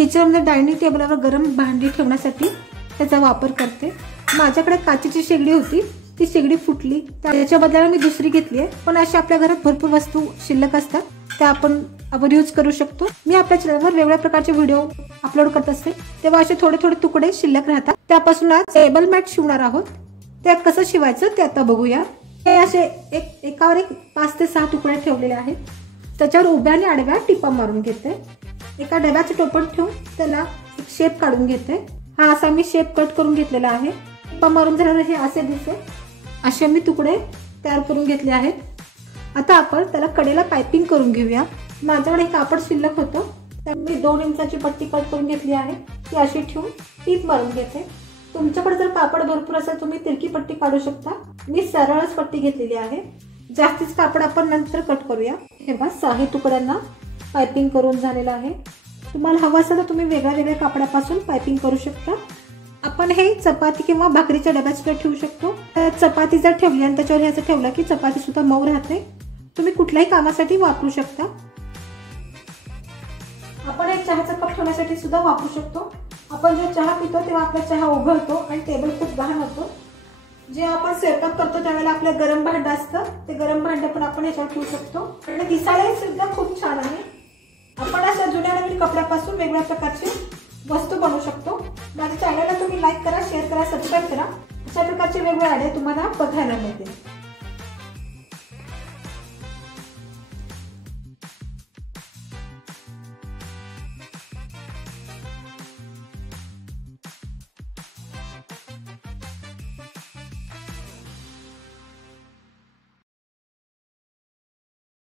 किचनमध्ये डायनिंग टेबलवर गरम भांडी ठेवण्यासाठी त्याचा वापर करते। माझ्याकडे काचेची शेगडी होती, ती शेगडी फुटली, त्याच्या बदल्याला मी दुसरी घेतली आहे। पण अशा आपल्या घरात भरपूर वस्तू शिल्लक असतात, त्या आपण यूज करू शकतो। मी आपल्या चॅनलवर वेगवेगळ्या प्रकारचे व्हिडिओ अपलोड करत असते, तेव्हा असे थोडे थोडे तुकडे शिल्लक राहतात। त्यापासून आज टेबल मॅट शिवणार आहोत। ते कसं शिवायचं ते आता बघूया। हे असे एकावर एक 5 ते 6 तुकडे ठेवलेले आहेत। त्याच्यावर उभ्या आणि आडव्या टिपा मारून घेते। एका डब्याचं टोपण ठेवून त्याला एक शेप काढून घेते। हा असा मी शेप कट करून घेतलेला आहे। टिपा मारून झाल्यावर हे असे दिसेल, असे मी तुकडे तयार करून घेतले आहेत। आता आपण त्याला कडेला पाइपिंग करून घेऊया। माझ्याकडे कापड शिल्लक होतं, त्यामुळे मी 2 इंचाची पट्टी कट करून घेतली आहे। ती अशी ठेवून टीप मारून घेते। तुमच्याकडे जर कापड भरपूर असेल तुम्ही तिरकी पट्टी काढू शकता, मी सरळच पट्टी घेतलेली आहे। जास्तीच कापड आपण नंतर कट करूया। हे बघा 6 तुकड्यांना पाइपिंग करून झालेलं आहे। तुम्हाला हवं असेल तर तुम्ही वेगळ्या कापडापासून पाइपिंग करू शकता। आपण हे चपाती किंवा भाकरीच्या डब्यात सुद्धा ठेवू शकतो। चपाती जर ठेवली आणि त्याच्यावर ह्याचं ठेवलं की चपाती सुद्धा मऊ राहते। तुम्ही कुठल्याही कामासाठी वापरू शकता। आपण एक चहाचा कप ठेवण्यासाठी सुद्धा वापरू शकतो। आपण जेव्हा चहा पितो तेव्हा आपला चहा उघडतो आणि टेबल खूप घाण होतो। जे आपण स्वयंपाक करतो त्यावेळेला आपलं गरम भांडं असतं, ते गरम भांडं पण आपण याच्यावर ठेवू शकतो आणि दिसायला सुद्धा खूप छान आहे। आपण अशा जुन्या नवीन कपड्यापासून वेगवेगळ्या प्रकारची वस्तू बनवू शकतो। माझ्या चॅनलला तुम्ही लाईक करा, शेअर करा, सबस्क्राईब करा। अशा प्रकारचे वेगवेगळे आयडिया तुम्हाला बघायला मिळतील।